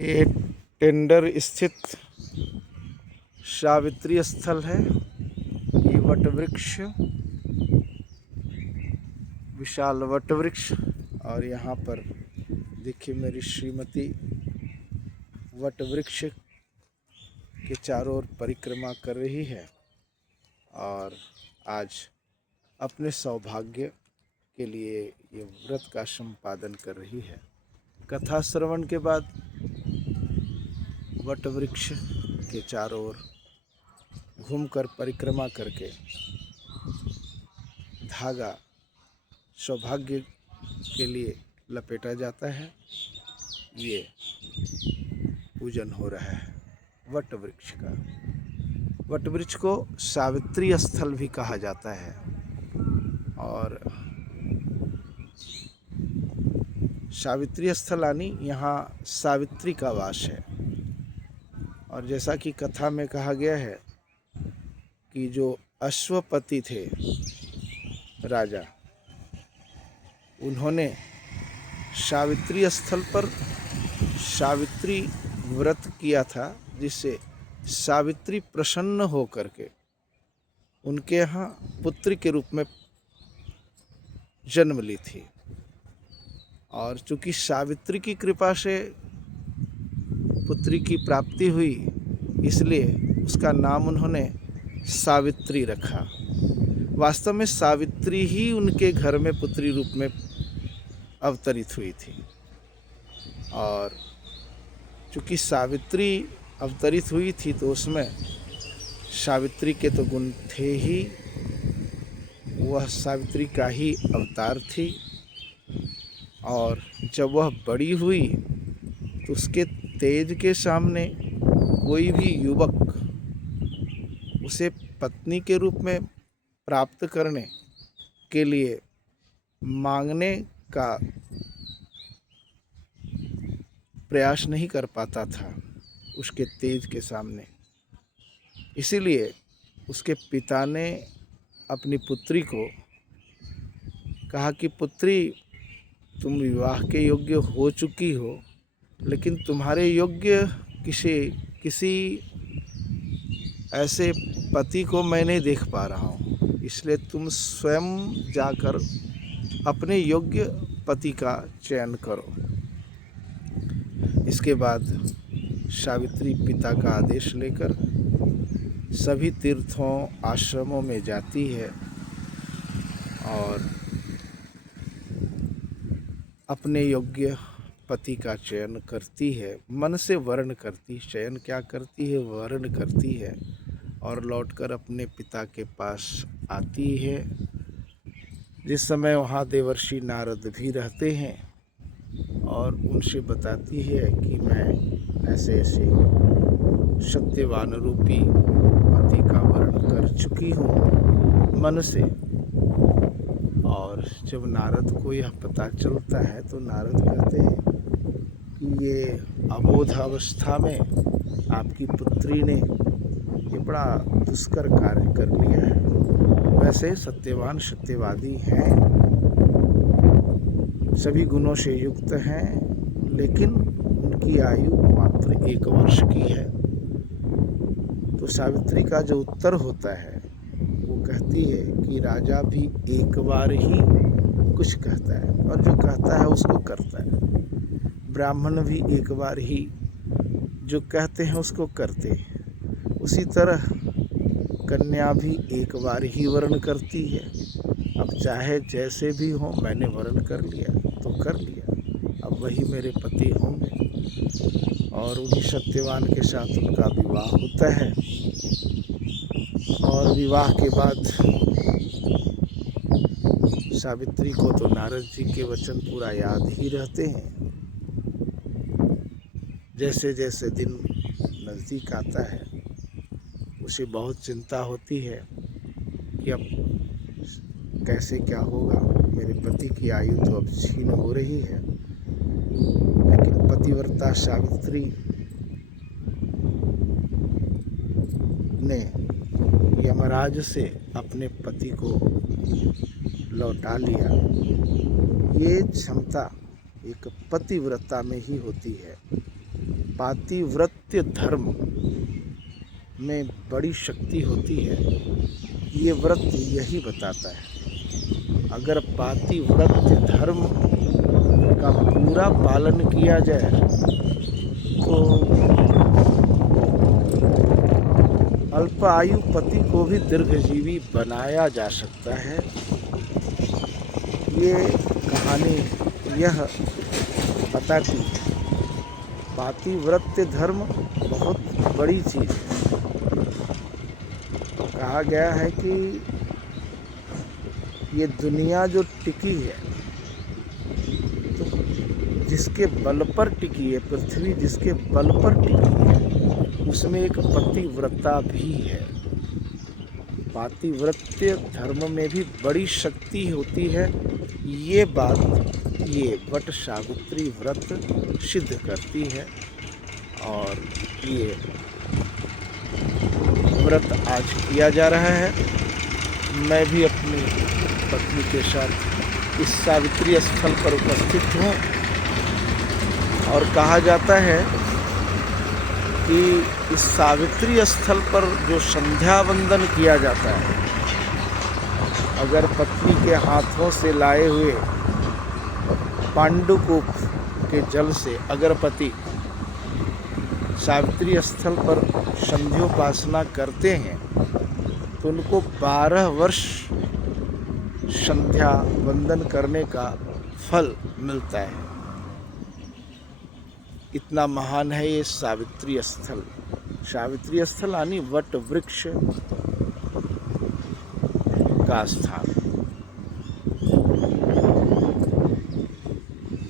ये टेंडर स्थित सावित्री स्थल है। ये वट वृक्ष, विशाल वट वृक्ष, और यहाँ पर देखिए मेरी श्रीमती वट वृक्ष के चारों ओर परिक्रमा कर रही है और आज अपने सौभाग्य के लिए ये व्रत का संपादन कर रही है। कथा श्रवण के बाद वट वृक्ष के चारों ओर घूमकर परिक्रमा करके धागा सौभाग्य के लिए लपेटा जाता है। ये पूजन हो रहा है वट वृक्ष का। वट वृक्ष को सावित्री स्थल भी कहा जाता है और सावित्री स्थल यानी यहाँ सावित्री का वास है। और जैसा कि कथा में कहा गया है कि जो अश्वपति थे राजा, उन्होंने सावित्री स्थल पर सावित्री व्रत किया था, जिससे सावित्री प्रसन्न हो करके उनके यहाँ पुत्री के रूप में जन्म ली थी। और चूँकि सावित्री की कृपा से पुत्री की प्राप्ति हुई, इसलिए उसका नाम उन्होंने सावित्री रखा। वास्तव में सावित्री ही उनके घर में पुत्री रूप में अवतरित हुई थी। और चूँकि सावित्री अवतरित हुई थी तो उसमें सावित्री के तो गुण थे ही, वह सावित्री का ही अवतार थी। और जब वह बड़ी हुई तो उसके तेज के सामने कोई भी युवक उसे पत्नी के रूप में प्राप्त करने के लिए मांगने का प्रयास नहीं कर पाता था उसके तेज के सामने। इसीलिए उसके पिता ने अपनी पुत्री को कहा कि पुत्री, तुम विवाह के योग्य हो चुकी हो, लेकिन तुम्हारे योग्य किसी ऐसे पति को मैं नहीं देख पा रहा हूँ, इसलिए तुम स्वयं जाकर अपने योग्य पति का चयन करो। इसके बाद सावित्री पिता का आदेश लेकर सभी तीर्थों आश्रमों में जाती है और अपने योग्य पति का चयन करती है। मन से वर्ण करती, चयन क्या करती है, वर्ण करती है और लौटकर अपने पिता के पास आती है। जिस समय वहाँ देवर्षि नारद भी रहते हैं और उनसे बताती है कि मैं ऐसे ऐसे सत्यवान रूपी पति का वर्ण कर चुकी हूँ मन से। और जब नारद को यह पता चलता है तो नारद कहते हैं कि ये अबोध अवस्था में आपकी पुत्री ने ये बड़ा दुष्कर कार्य कर लिया है। वैसे सत्यवान सत्यवादी हैं, सभी गुणों से युक्त हैं, लेकिन उनकी आयु मात्र 1 वर्ष की है। तो सावित्री का जो उत्तर होता है वो कहती है कि राजा भी एक बार ही कुछ कहता है और जो कहता है उसको करता है। ब्राह्मण भी एक बार ही जो कहते हैं उसको करते हैं। उसी तरह कन्या भी एक बार ही वर्ण करती है। अब चाहे जैसे भी हो, मैंने वर्ण कर लिया तो कर लिया, अब वही मेरे पति होंगे। और उन्हीं सत्यवान के साथ उनका विवाह होता है। और विवाह के बाद सावित्री को तो नारद जी के वचन पूरा याद ही रहते हैं। जैसे जैसे दिन नज़दीक आता है उसे बहुत चिंता होती है कि अब कैसे क्या होगा, मेरे पति की आयु तो अब क्षीण हो रही है। लेकिन पतिव्रता सावित्री ने यमराज से अपने पति को लौटा लिया। ये क्षमता एक पतिव्रता में ही होती है। पातिव्रत्य धर्म में बड़ी शक्ति होती है, ये व्रत यही बताता है। अगर पातिव्रत्य धर्म का पूरा पालन किया जाए तो अल्प आयु पति को भी दीर्घजीवी बनाया जा सकता है। ये कहानी यह बताती है पातिव्रत्य धर्म बहुत बड़ी चीज़ है। कहा गया है कि ये दुनिया जो टिकी है, तो जिसके बल पर टिकी है, पृथ्वी जिसके बल पर टिकी है, उसमें एक पतिव्रता भी है। पातिव्रत्य धर्म में भी बड़ी शक्ति होती है। ये बात ये वट सावित्री व्रत सिद्ध करती है। और ये व्रत आज किया जा रहा है। मैं भी अपनी पत्नी के साथ इस सावित्री स्थल पर उपस्थित हूँ। और कहा जाता है कि इस सावित्री स्थल पर जो संध्या वंदन किया जाता है, अगर पत्नी के हाथों से लाए हुए पांडुकूप के जल से अगर पति सावित्री स्थल पर संध्योपासना करते हैं तो उनको 12 वर्ष संध्या वंदन करने का फल मिलता है। इतना महान है ये सावित्री स्थल। सावित्री स्थल यानी वट वृक्ष का स्थान।